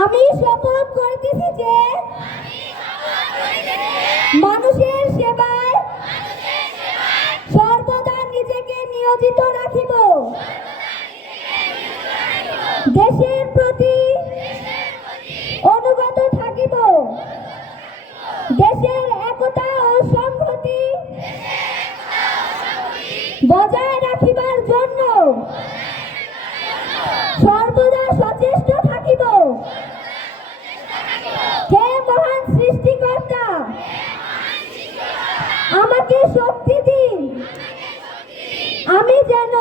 আমি শপথ করিতেছি যে মানুষের সেবায় সর্বদা নিজেকে নিয়োজিত রাখিব। দেশের প্রতি অনুগত থাকিব। দেশের একতা ও সংহতি বজায় রাখিবার জন্য সর্বদা সচেষ্ট থাকিব। হে মহান সৃষ্টিকর্তা, আমাকে শক্তি দিন, আমি যেন